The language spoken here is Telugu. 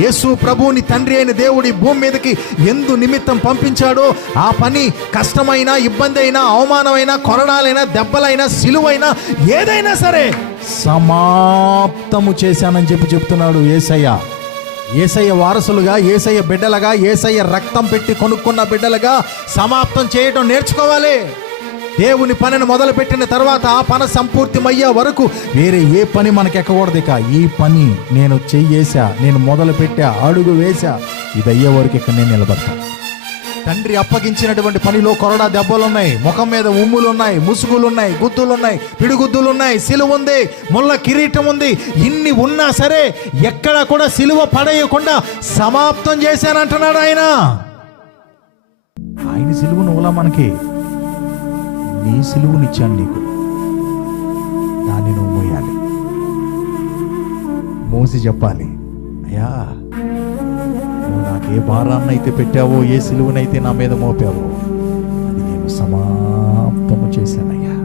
యేసు ప్రభువుని తండ్రి అయిన దేవుడి భూమి మీదకి ఎందు నిమిత్తం పంపించాడో ఆ పని కష్టమైన, ఇబ్బంది అయినా, అవమానమైనా, కొరడాలైనా, దెబ్బలైనా, సిలువైనా, ఏదైనా సరే సమాప్తము చేశానని చెప్తున్నాడు యేసయ్య. యేసయ్య వారసులుగా, యేసయ్య బిడ్డలుగా, యేసయ్య రక్తం పెట్టి కొనుక్కున్న బిడ్డలుగా సమాప్తం చేయడం నేర్చుకోవాలి. దేవుని పనిని మొదలుపెట్టిన తర్వాత ఆ పని సంపూర్తిమయ్యే వరకు వేరే ఏ పని మనకు ఎక్కకూడదు. ఇక ఈ పని నేను చెయ్యేసా, నేను మొదలు పెట్టా, అడుగు వేసా, ఇది అయ్యే వరకు ఇక్కడ నేను నిలబడతా. తండ్రి అప్పగించినటువంటి పనిలో కొరడా దెబ్బలున్నాయి, ముఖం మీద ఉమ్ములున్నాయి, ముసుగులున్నాయి, గుద్దులున్నాయి, పిడిగుద్దులున్నాయి, సిలువ ఉంది, ముళ్ళ కిరీటం ఉంది. ఇన్ని ఉన్నా సరే ఎక్కడ కూడా సిలువ పడేయకుండా సమాప్తం చేశానంటున్నాడు ఆయన. ఆయన సిలువను నువ్వులా మనకి నీ సిలువనిచ్చాను నీకు, దాన్ని నువ్వు మోయాలి, మోసి చెప్పాలి, అయ్యా నువ్వు నాకు ఏ భారాన్నైతే పెట్టావో, ఏ సిలువనైతే నా మీద మోపావో అది నేను సమాప్తము చేశానయ్యా.